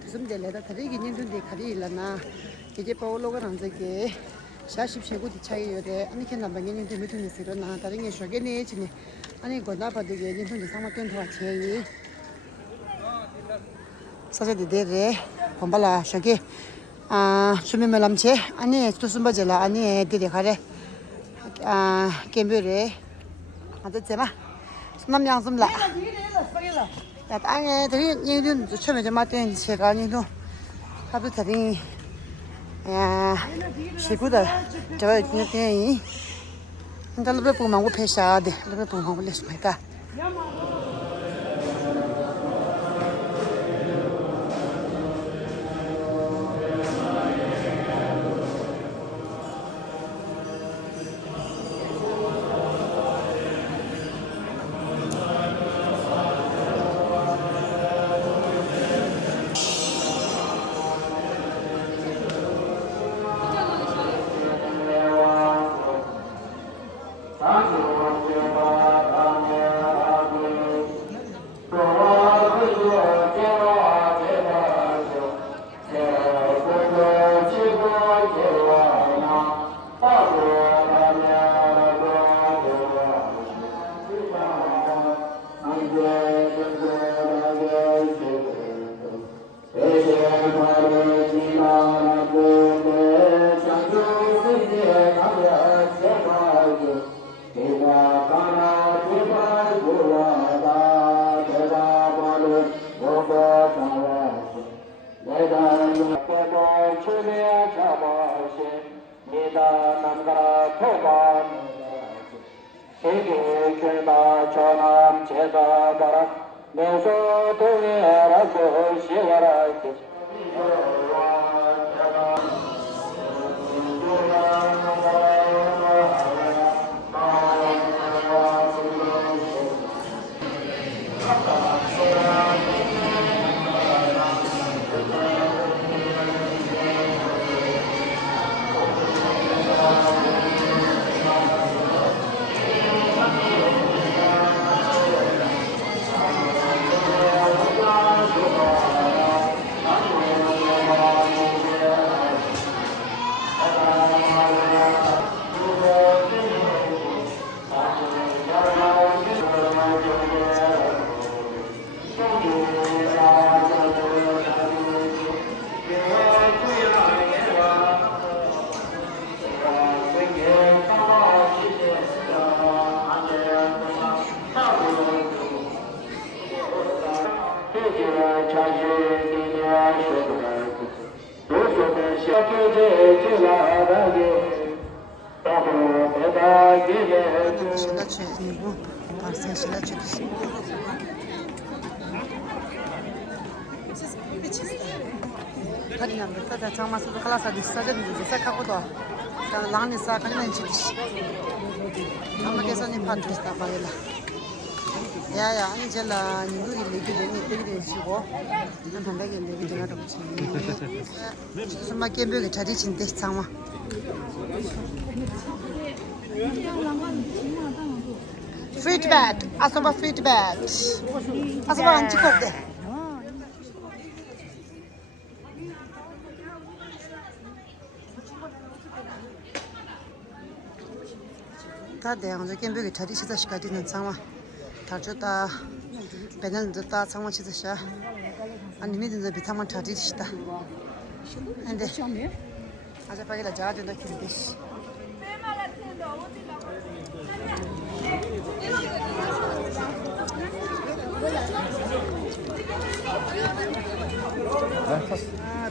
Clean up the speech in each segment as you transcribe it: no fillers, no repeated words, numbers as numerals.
좀 될래다 다리기 님들이 가리일라나 이제 보로가 난저게 40세고 차이요래 아니 걔나 방에는 좀 밑에 있으러나 다른 게 쇼게네 지네 아니 거나 받게 님들이 상마된 더 제이 사제데 데레 pombal아 쇼게 수미멜 남체 아니 또 숨바젤라 아니 데데 가래 겜베레 아들 제마 남양 좀라 야 땅에 들이 니는 처음에 좀 맞던 제가 아니도 하도 다리 야 시구다 저 그때 근데 러브 보면 뭐 패샤데 러브 보면 뭐 레스 마이까 장마스도 클라스도 사전도 세카고도 랑니사 가는 짓이 아마게서니 판트스타 바이라 야야 아니 제가 누리 얘기되니 되게 되시고 난 단백에 얘기 좀 하러 보지 정말 깨벽에 자리 진대 장마 피드백 아서바 피드백 아서바 안 찍었대 다들 이제 캠프에 자리 시작시켜 되는 상황 다주다 배는다 상황 시작시켜 아니 믿는 비타민 자리 시다 근데 아자 빨리라 자주도 키르듯이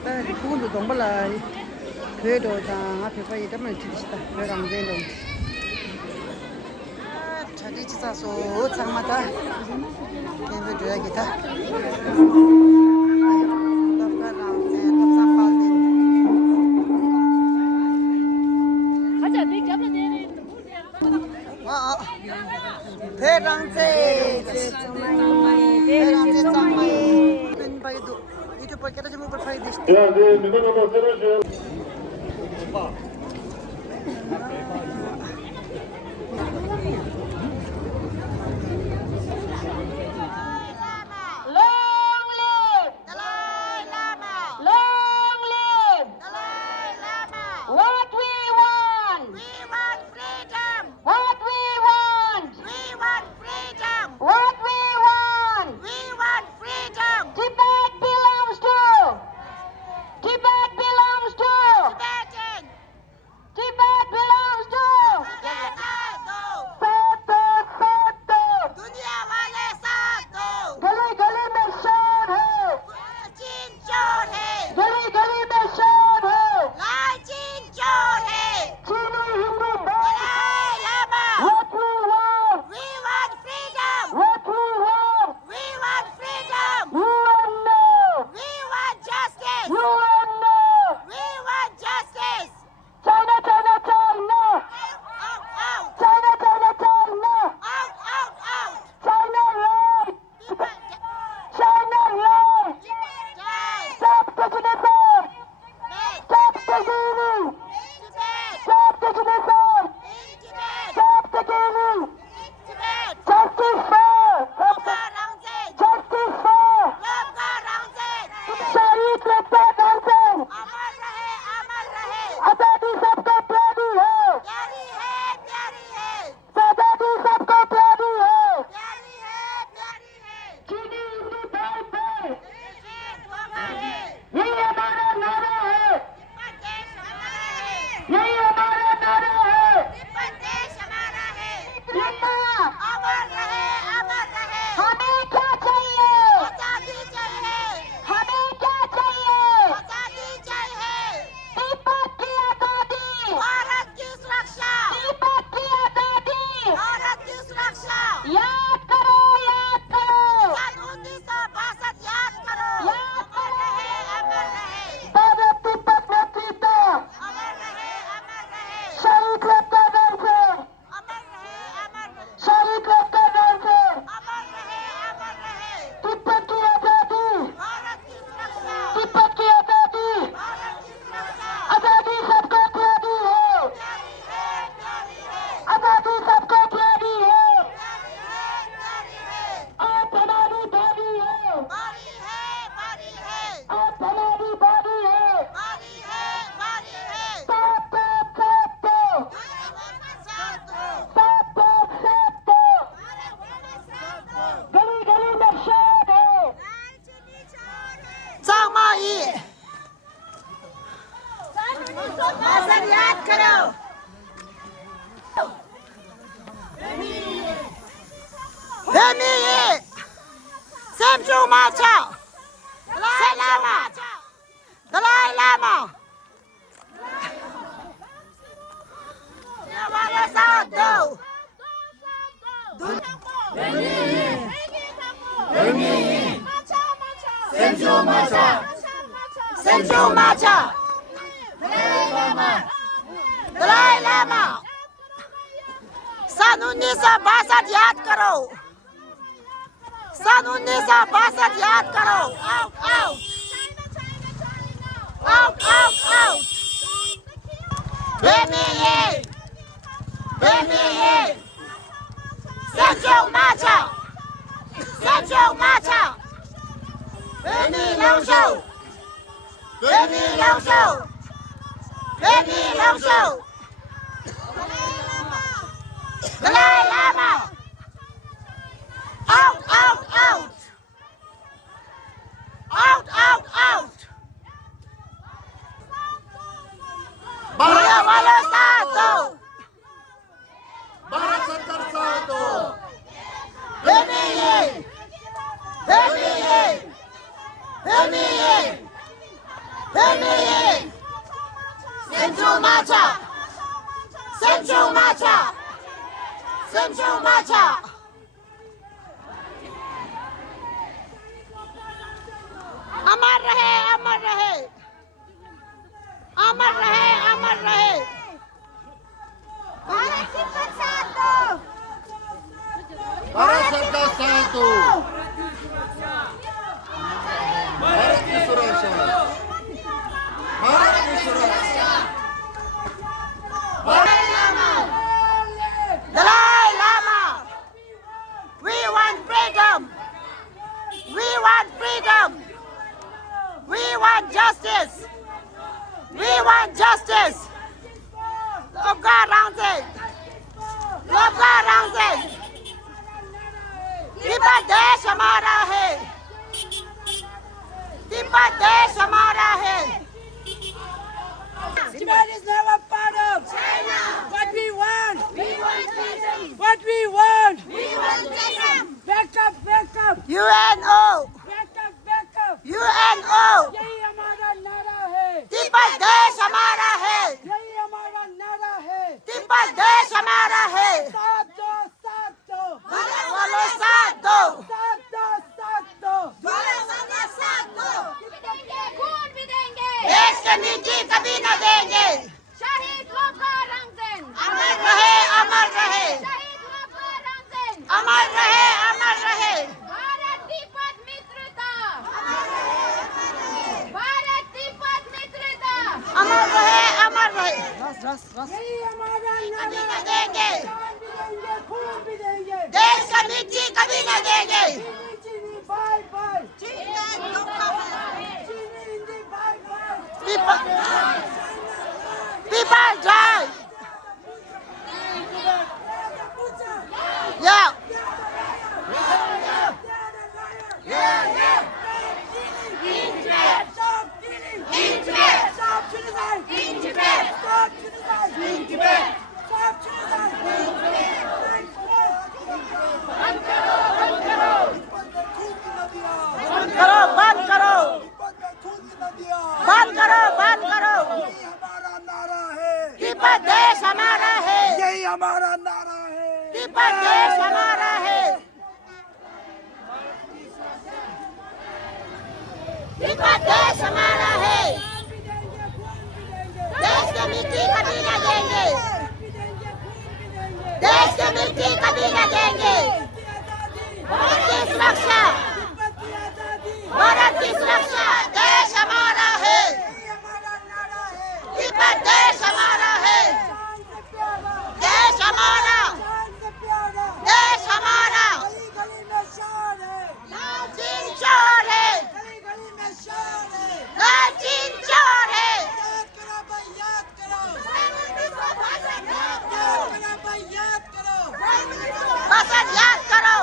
나 그분도 동발라 그래도 다 앞에 봐야 되면 지시다 그래가 안 되는 자리 지사서 장마다 캠프 줘야겠다 배랑제 배랑제 장마에 벤바이도 유튜브 깨다 좀 먹을 파이데 야, 네, 민호가 들어줘. Bemiye, Samju Macha, Dalai Lama, Dalai Lama. Yamala Sado. Bemiye, Bemiye, Samju Macha, Samju Macha, Dalai Lama, Dalai Lama. सन 1962 याद करो सन 1962 याद करो out out out out out Bemiye Bemiye Samju Macha Samju Macha Bemi Longshou Bemi Longshou Bemi Longshou Dalai Lama. Out, out, out. Out, out, out. Bharatiya Sado. Bharat Sarkar Sado. Bemiye. Bemiye. Bemiye. Bemiye. Samju Macha. Samju Macha. Samju Macha. अमर रहे अमर रहे अमर रहे अमर रहे भारत तिब्बत साथ दो Bharat Sarkar Sado. Bharat की सुरक्षा. Bharat की सुरक्षा. Dalai Lama. We want freedom. We want freedom. We want justice. We want justice. Lopka Rangse. Lopka Rangse. Tibet देश हमारा है. तिब्बत देश हमारा है. Tibet is never part of China. what we want. We want freedom. What we want. We want freedom. Back up, back up, UNO. back up, back up. UNO. यही हमारा नारा है. तिब्बत देश हमारा है. यही हमारा नारा है. तिब्बत देश हमारा है. साथ दो, साथ दो, बोलो साथ दो. साथ दो, साथ दो. साथ दो. खून भी देंगे देश की नीति कभी न देंगे. शहीद लोका रंगसेन अमर रहे अमर रहे शहीद लोका रंगसेन अमर रहे अमर रहे. भारत तिब्बत मित्रता भारत तिब्बत मित्रता अमर रहे अमर रहे. यही हमारा कभी नारा न देंगे. जान भी देंगे, खून भी देंगे. देश की नीति कभी न देंगे. चीनी चीनी बाय बाय. चीनी Hindi bye bye. People die. Yeah. Stop killing. Stop genocide. Stop genocide. Stop genocide. बंद करो बंद करो बंद करो बंद करो. हमारा नारा है. तिब्बत देश हमारा है. यही हमारा नारा है. तिब्बत देश हमारा है. तिब्बत देश हमारा है. देश की मिट्टी कभी न देंगे. देश की मिट्टी कभी न देंगे. भारत की सुरक्षा. भारत की सुरक्षा. देश हमारा है. तिब्बत देश हमारा है. देश हमारा. देश हमारा. लाल चीन चोर है. लाल चीन चोर है. बस याद करो.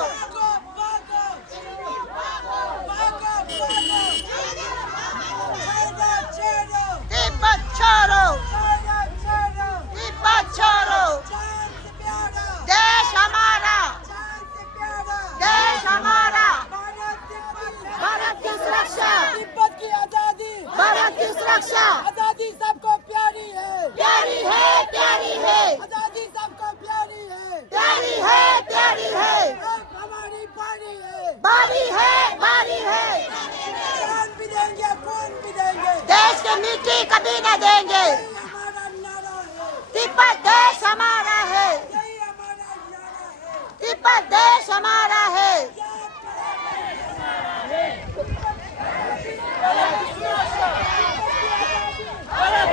तिब्बत देश हमारा है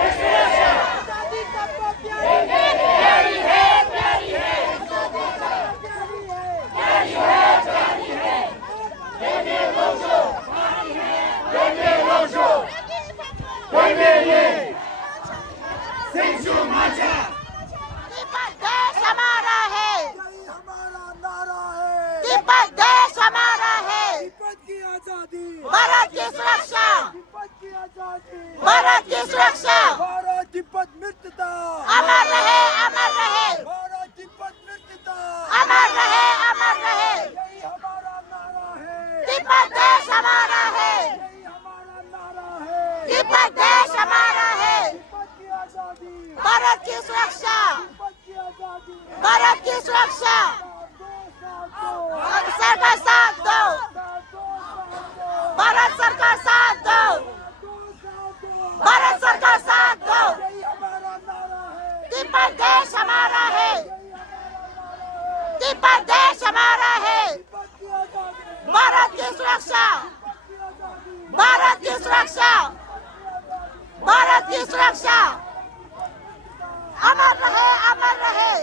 आजादी सबको प्यारी है आजादी सबको प्यारी है तिब्बत देश हमारा है यही हमारा नारा है तिब्बत देश हमारा है तिब्बत की आजादी भारत की सुरक्षा तिब्बत की आजादी भारत की सुरक्षा भारत तिब्बत मित्रता अमर रहे अमर रहे भारत तिब्बत मित्रता अमर रहे अमर रहे यही हमारा नारा है तिब्बत देश हमारा है यही हमारा नारा है तिब्बत देश हमारा है तिब्बत की आजादी भारत की सुरक्षा तिब्बत की आजादी भारत की सुरक्षा दो सरकार साथ दो भारत सरकार साथ दो भारत सरकार साथ दो यही हमारा नारा है तिब्बत देश हमारा है तिब्बत देश हमारा है तिब्बत की आजादी भारत की सुरक्षा की आजादी भारत की सुरक्षा भारत की सुरक्षा अमर रहे अमर रहे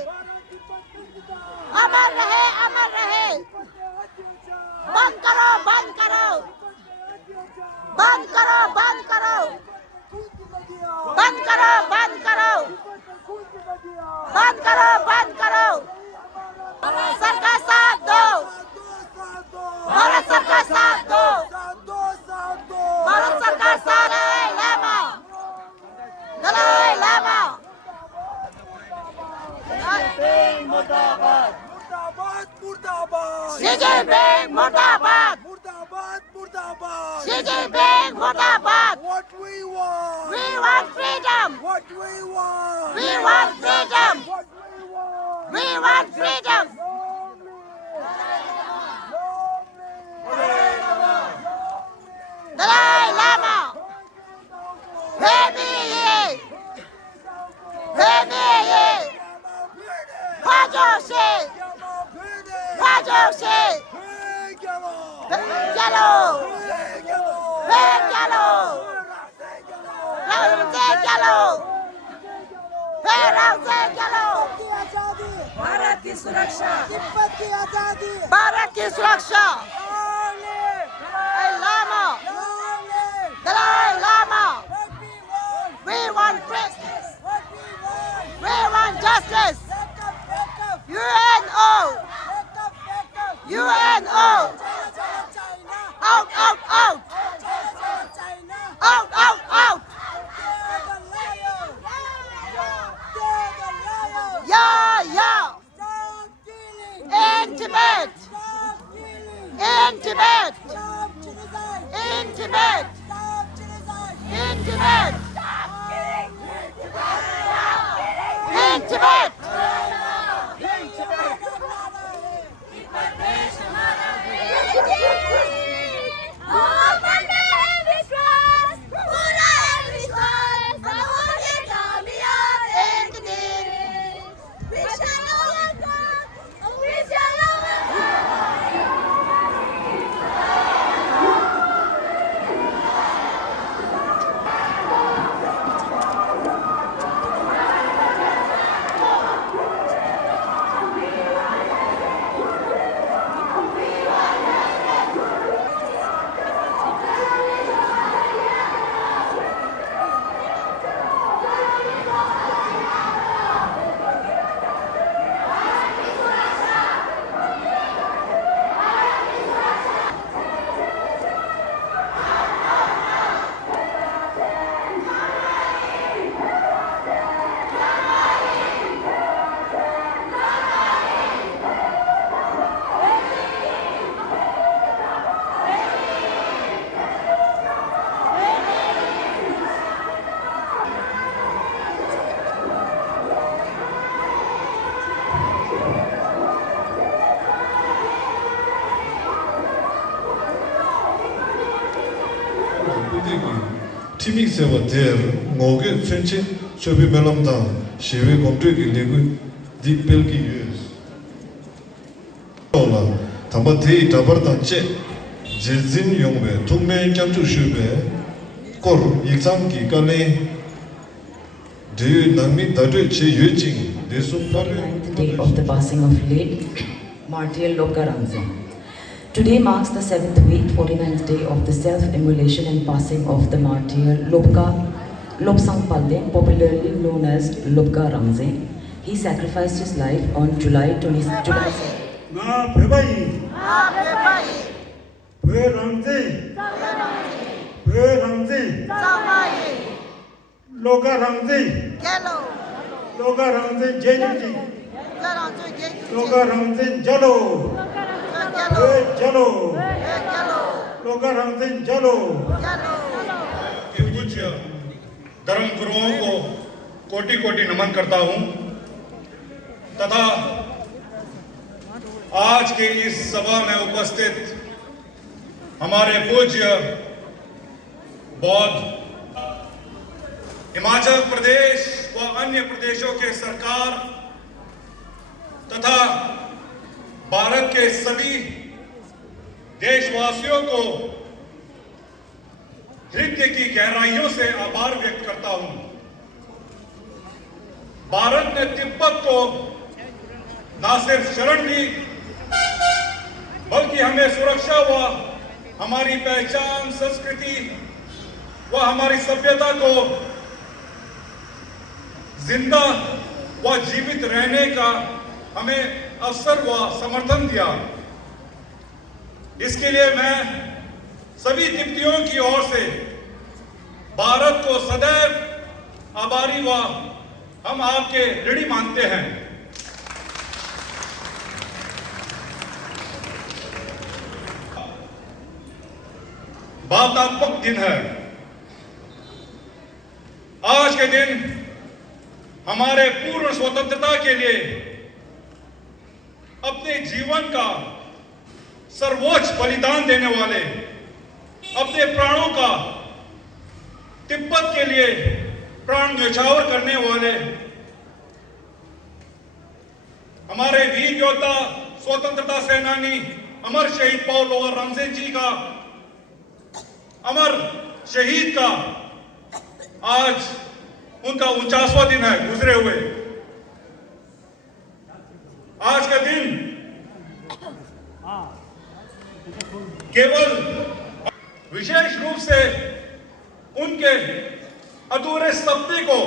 अमर रहे अमर रहे बंद करो बंद करो बंद करो बंद करो बंद करो बंद करो बंद करो बंद करो सरकार साथ दो भारत सरकार साथ दो भारत सरकार साथ लामा दलाई लामा मुर्दाबाद मुर्दाबाद Xi Jinping मुर्दाबाद मुर्दाबाद मुर्दाबाद Xi Jinping मुर्दाबाद What we want We want freedom What we want We want freedom What we want We want freedom Dalai Lama Hemi Pajoshi Pajoshi Jalo Jalo Rangse Jalo Rangse Jalo Bharat की सुरक्षा तिब्बत की आजादी भारत की सुरक्षा Lama Dalai Lama We want justice We want justice UNO UNO Out out out Out out out Yeah yeah In Tibet In Tibet In Tibet In Tibet In Tibet 팀이 세워 대 뭐게 펜치 쇼비 멜람다 시외 공트기 내고 디벨기 유스 Ola, Tamati Tabardanche, Jezin Yongbe, Tume Kamchu Shube, Kor, Yixangi Kane, De Nami Dadu Che Yujing, De Sumpare. 9th day of the passing of late martyr Lobka Rangzin. Today marks the 7th week, 49th day of the self-immolation and passing of the martyr Lobsang Palde, popularly known as Lobka Rangzin. He sacrificed his life on July 7th. Na Bebai. Rangzin. Loga Rangzin. Loga Rangzin Jeji. Loga Rangzin Jalo. Jalo. Loga Rangzin Jalo. के पूज्य धर्म गुरुओं को कोटि कोटि नमन करता हूं तथा आज के इस सभा में उपस्थित हमारे पूज्य बौद्ध हिमाचल प्रदेश व अन्य प्रदेशों के सरकार तथा भारत के सभी देशवासियों को हृदय की गहराइयों से आभार व्यक्त करता हूं। भारत ने तिब्बत को न सिर्फ शरण दी बल्कि हमें सुरक्षा व हमारी पहचान, संस्कृति व हमारी सभ्यता को जिंदा व जीवित रहने का हमें अवसर व समर्थन दिया। इसके लिए मैं सभी तिब्बतियों की ओर से भारत को सदैव आभारी व हम आपके ऋणी मानते हैं। भावनात्मक दिन है। आज के दिन हमारे पूर्ण स्वतंत्रता के लिए अपने जीवन का सर्वोच्च बलिदान देने वाले, अपने प्राणों का तिब्बत के लिए प्राण न्यौछावर करने वाले हमारे वीर योद्धा, स्वतंत्रता सेनानी अमर शहीद पाओ लोअर रामसेन जी का अमर शहीद का आज उनका 49वां दिन है गुजरे हुए। आज का दिन केवल विशेष रूप से उनके अधूरे सपने को,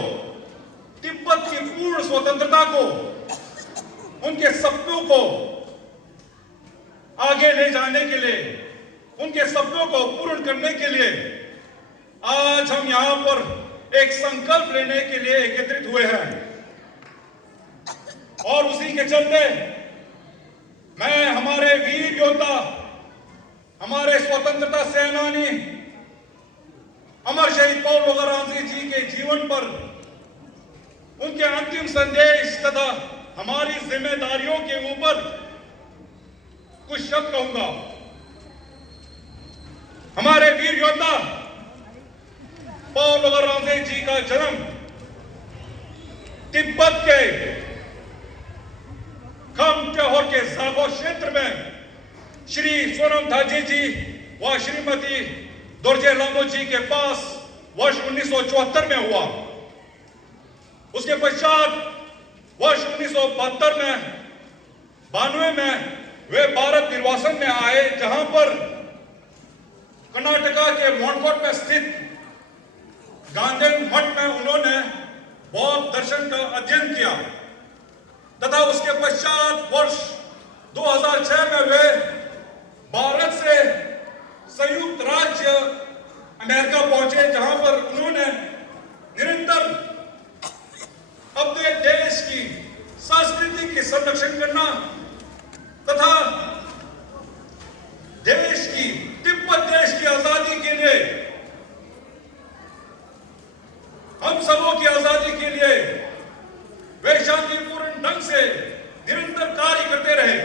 तिब्बत की पूर्ण स्वतंत्रता को, उनके सपनों को आगे ले जाने के लिए, उनके सपनों को पूर्ण करने के लिए आज हम यहां पर एक संकल्प लेने के लिए एकत्रित हुए हैं। और उसी के चलते मैं हमारे वीर योद्धा, हमारे स्वतंत्रता सेनानी अमर शहीद पाओ लोअर रामसेन जी के जीवन पर, उनके अंतिम संदेश तथा हमारी जिम्मेदारियों के ऊपर कुछ शब्द कहूंगा। हमारे वीर योद्धा पाओ लोअर रामसेन जी का जन्म तिब्बत के खम त्योहार के जागो क्षेत्र में श्री सोनम धाजी जी व श्रीमती दोरजे लामो जी के पास वर्ष 1974 में हुआ। उसके पश्चात वर्ष 1972 में 92 में वे भारत निर्वासन में आए, जहां पर कर्नाटका के मोनकोट में स्थित गांधी मठ में उन्होंने बौद्ध दर्शन का अध्ययन किया तथा उसके पश्चात वर्ष 2006 में वे भारत से संयुक्त राज्य अमेरिका पहुंचे, जहां पर उन्होंने निरंतर अपने देश की संस्कृति की संरक्षण करना तथा देश की, तिब्बत देश की आजादी के लिए, हम सबों की आजादी के लिए वे शांतिपूर्ण ढंग से निरंतर कार्य करते रहे।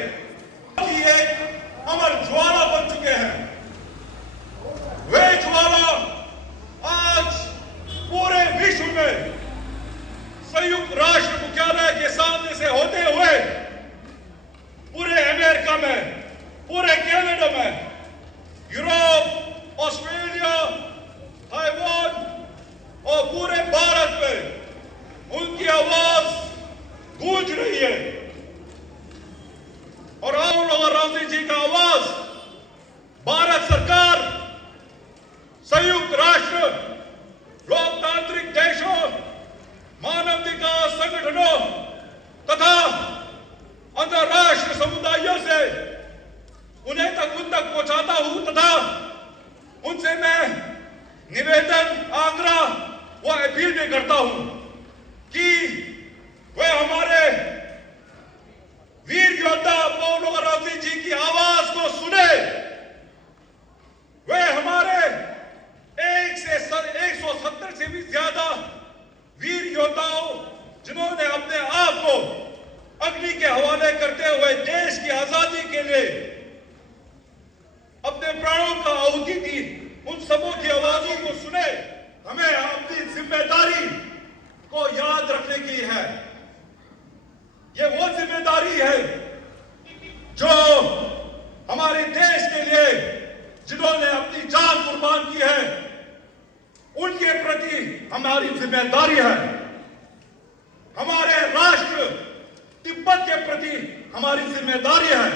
कि एक अमर ज्वाला बन चुके हैं। वे ज्वाला आज पूरे विश्व में संयुक्त राष्ट्र मुख्यालय के सामने से होते हुए पूरे अमेरिका में गूंज रही है। और राहुल और रामजी जी का आवाज भारत सरकार, संयुक्त राष्ट्र, लोकतांत्रिक देशों, मानवाधिकार संगठनों तथा अंतर्राष्ट्रीय समुदायों से उन तक पहुंचाता हूं तथा उनसे मैं निवेदन, आग्रह व अपील भी करता हूं कि वे हमारे वीर योद्धा पौलो रामजी जी की आवाज को सुने। वे हमारे 170 से भी ज्यादा वीर योद्धाओं जिन्होंने अपने आप को अग्नि के हवाले करते हुए देश की आजादी के लिए अपने प्राणों का आहुति दी, उन सबों की आवाजों को सुने। हमें अपनी जिम्मेदारी को याद रखने की है। ये वो जिम्मेदारी है जो हमारे देश के लिए जिन्होंने अपनी जान कुर्बान की है, उनके प्रति हमारी जिम्मेदारी है। हमारे राष्ट्र तिब्बत के प्रति हमारी जिम्मेदारी है।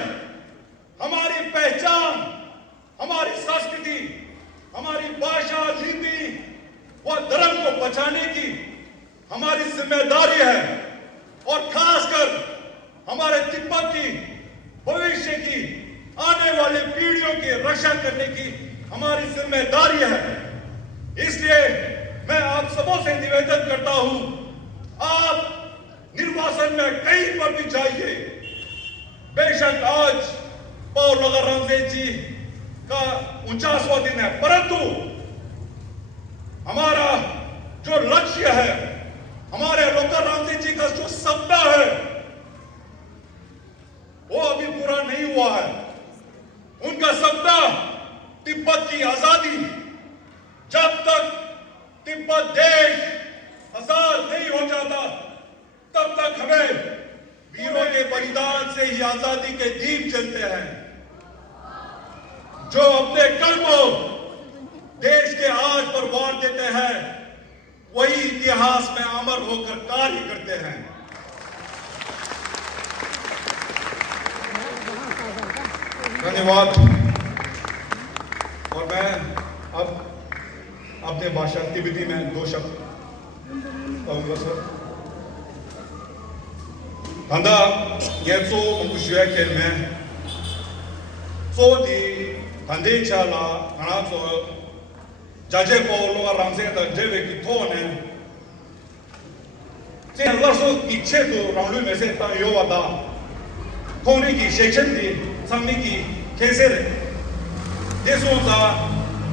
हमारी पहचान, हमारी संस्कृति, हमारी भाषा, लिपि व धर्म को बचाने की हमारी जिम्मेदारी है। और खासकर हमारे तिब्बत की भविष्य की आने वाली पीढ़ियों की रक्षा करने की हमारी जिम्मेदारी है। इसलिए मैं आप सबों से निवेदन करता हूं, आप निर्वासन में कहीं पर भी जाइए। बेशक आज पौलो रामजी जी का 49वां दिन है, परंतु हमारा जो लक्ष्य है, हमारे लोका रामजी जी का जो सपना है, वो अभी पूरा नहीं हुआ है। उनका सपना तिब्बत की आजादी, जब तक तिब्बत देश आजाद नहीं हो जाता तब तक हमें वीरों के बलिदान से ही आजादी के दीप जलते हैं, जो अपने कल को देश के आज पर वार देते हैं, वही इतिहास में अमर होकर कार्य करते हैं। धन्यवाद। और मैं अब अपने भाषा तिब्बती में 2 शब्द कहूंगा सर। हंदा येसो मुशुए खेल में सो दी हंदे चाला हना सो जाजे को लोग रामसे द जेवे की तो ने से लसो की छे तो राउंड में से ता यो वादा कोनी की सेक्शन दी संमी की कैसे रे देशों का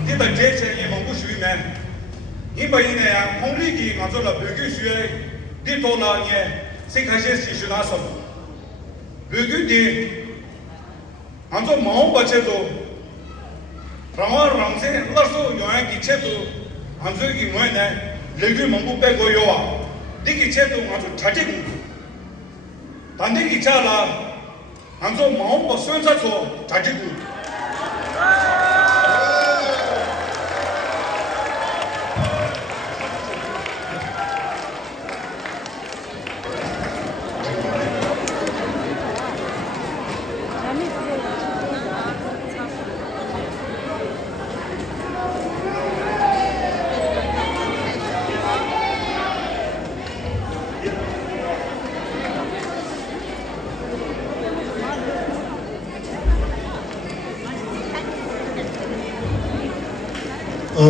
ये द जे से ये मंगू शुई में ये बही ने या कोनी की मतलब ला बुगु शुए दी तो ला ये सिखाशे शिशुना सब बुगु दी हम तो माओ बचे तो रामार रामसे लसो योया की छे तो हम जो की मोय ने लेगु मंगू पे को योआ दी की छे तो हम जो छाटे को तांदे की चाला हम जो माओ बसों सा सो छाटे को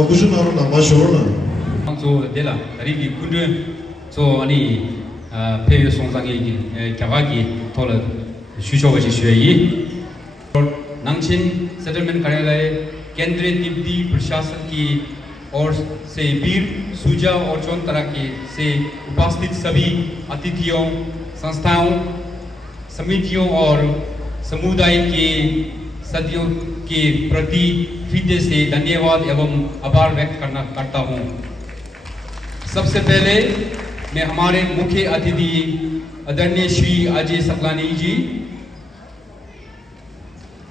무슨 말로 남아쇼는 so dela rigi kundu so ani peyo songsangi gi gyawagi tol shusho gi shweyi nangchin settlement कार्यालय केंद्रीय तिब्बती प्रशासन की ओर से वीर सुजा और चौन तरह के से उपस्थित सभी अतिथियों, संस्थाओं, समितियों और समुदाय के सदस्यों के प्रति हृदय से धन्यवाद एवं आभार व्यक्त करता हूँ। सबसे पहले मैं हमारे मुख्य अतिथि आदरणीय श्री अजय सकलानी जी,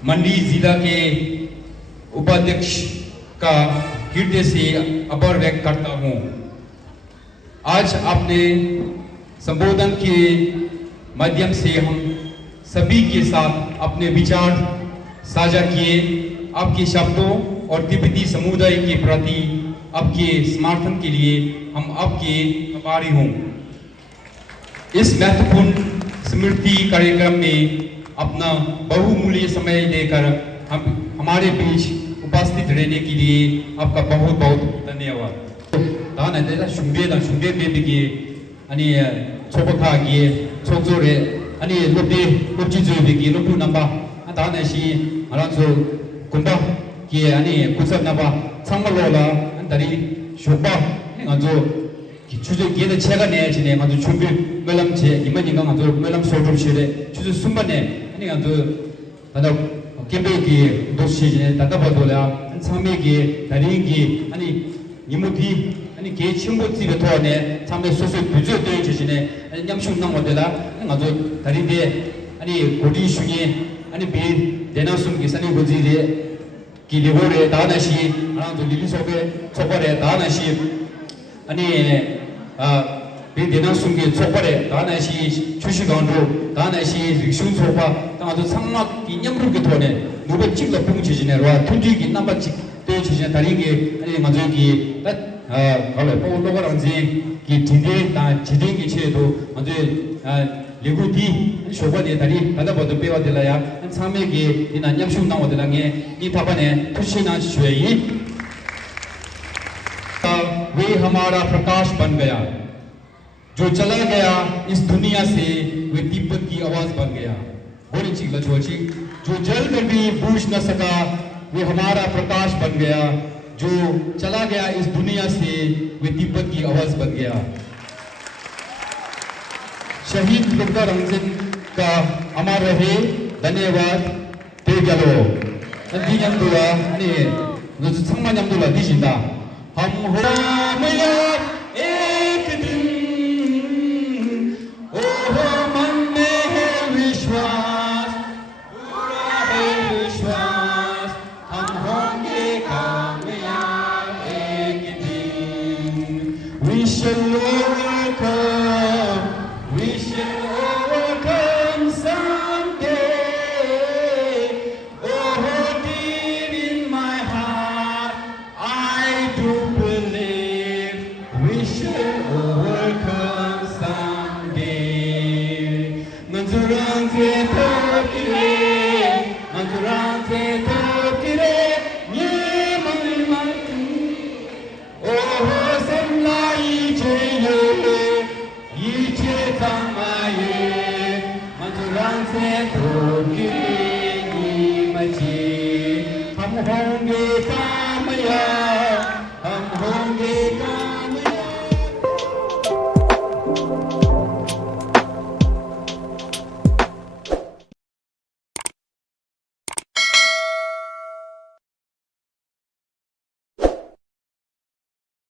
मंडी जिला के उपाध्यक्ष का हृदय से आभार व्यक्त करता हूँ। आज आपने संबोधन के माध्यम से हम सभी के साथ अपने विचार साझा किए। आपके शब्दों और तिब्बती समुदाय के प्रति आपके समर्थन के लिए हम आपके आभारी हूँ। इस महत्वपूर्ण स्मृति कार्यक्रम में अपना बहुमूल्य समय देकर हमारे बीच उपस्थित रहने के लिए आपका बहुत बहुत धन्यवाद। दाना देता शुंबे बेबिगे अनि छोपखागे छोकजोरे अनि लोपची जोबिगे लोपु नंबा दाना सी अरांसो कुंबा के अनि कुसब नंबा छंगलोला अंतरी शुपा ngjo chuju gene chega ne chine ngjo chumbi melam che imani ngjo melam sotum chire chuju sumbane ani ngjo tada kembe ki doshi je tada bodola samege daringi ani nimuti ani ge chimbo tibe toane sambe soso bujo de chine ani nyamshun na modela ngjo darinde ani godi shunye ani be denasum ki sani gojire ki lebore danashi ana to lilisobe chopare danashi ani be denasum ki chopare danashi chushigando danashi rikshun chopa ta to sangmak ki nyamru ki toane nube chikla pungchi jine ro tunji ki number chik te chine daringe ani ngjo ki ta hale po logarangji ki tinde ta chide ki chedo ngjo लेगुदी शोभा दे तारी दादा बदु पेवा दिलाया सामे के इन अन्यम शुम नाम दिलांगे नी थापने खुशी ना शुएई वे हमारा प्रकाश बन गया जो चला गया इस दुनिया से वे तिब्बत की आवाज बन गया बोली चिगला छोची जो जल में भी बूझ न सका वे हमारा प्रकाश बन गया जो चला गया इस दुनिया से वे तिब्बत की आवाज बन गया शहीद लोका रंजन का अमर रहे धन्यवाद ते गलो नदी यमदुला ने जो संगमा यमदुला दिजिंदा हम हो मैया एक दिन ओ हो मन में है विश्वास पूरा है विश्वास हम होंगे कामयाब एक दिन we shall overcome. We shall overcome someday. Oh, deep in my heart, I do believe we shall overcome someday. Manzurante tokire, ye mai. Oh, semlai jeye. Iche tamaye, manjuran se tokiri machi, हम होंगे कामयाब